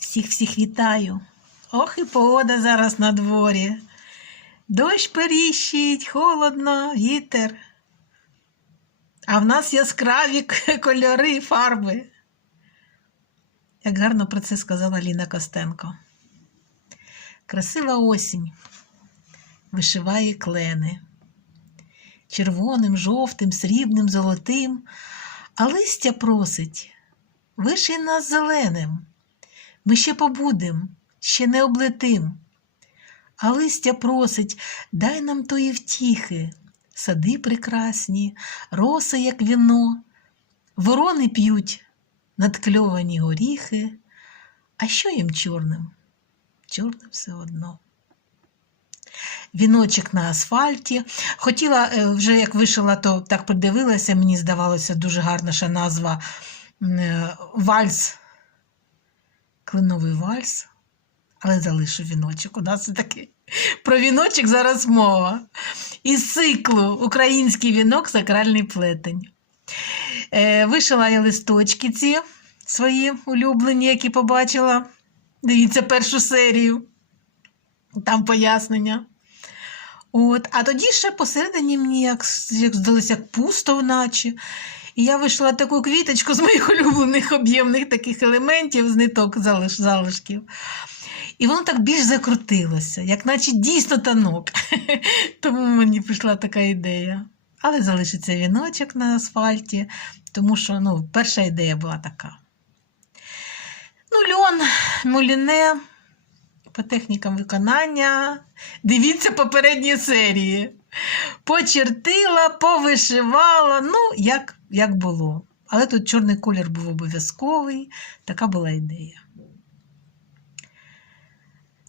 Всіх всіх вітаю. Ох і погода зараз на дворі. Дощ періщить, холодно, вітер. А в нас яскраві кольори, фарби. Як гарно про це сказала Ліна Костенко. Красива осінь вишиває клени. Червоним, жовтим, срібним, золотим, а листя просить, виший нас зеленим. Ми ще побудем, ще не облетим. А листя просить, дай нам тої втіхи, сади прекрасні, роса, як віно, ворони п'ють надкльовані горіхи. А що їм чорним? Чорним все одно. Віночок на асфальті. Хотіла, е, вже як вишила, то так подивилася, мені здавалося дуже гарна ще назва е, вальс. Клиновий вальс. Але залишу віночок. У нас таки про віночок зараз мова. Із циклу Український вінок сакральний плетень. Е, вишила я листочки ці свої улюблені, які побачила. Дивіться першу серію. Там пояснення. От, а тоді ще посередині мені як здалося, як пусто, наче. І я вийшла таку квіточку з моїх улюблених об'ємних таких елементів, з ниток залиш, залишків. І воно так більш закрутилося, як наче дійсно танок. Тому мені прийшла така ідея. Але залишиться віночок на асфальті, тому що ну, перша ідея була така. Ну, льон, муліне, по технікам виконання. Дивіться попередні серії. Почертила, повишивала, ну, як, як було. Але тут чорний колір був обов'язковий, така була ідея.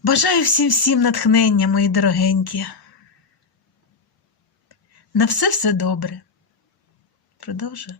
Бажаю всім всім натхнення, мої дорогенькі. На все все добре. Продовжую.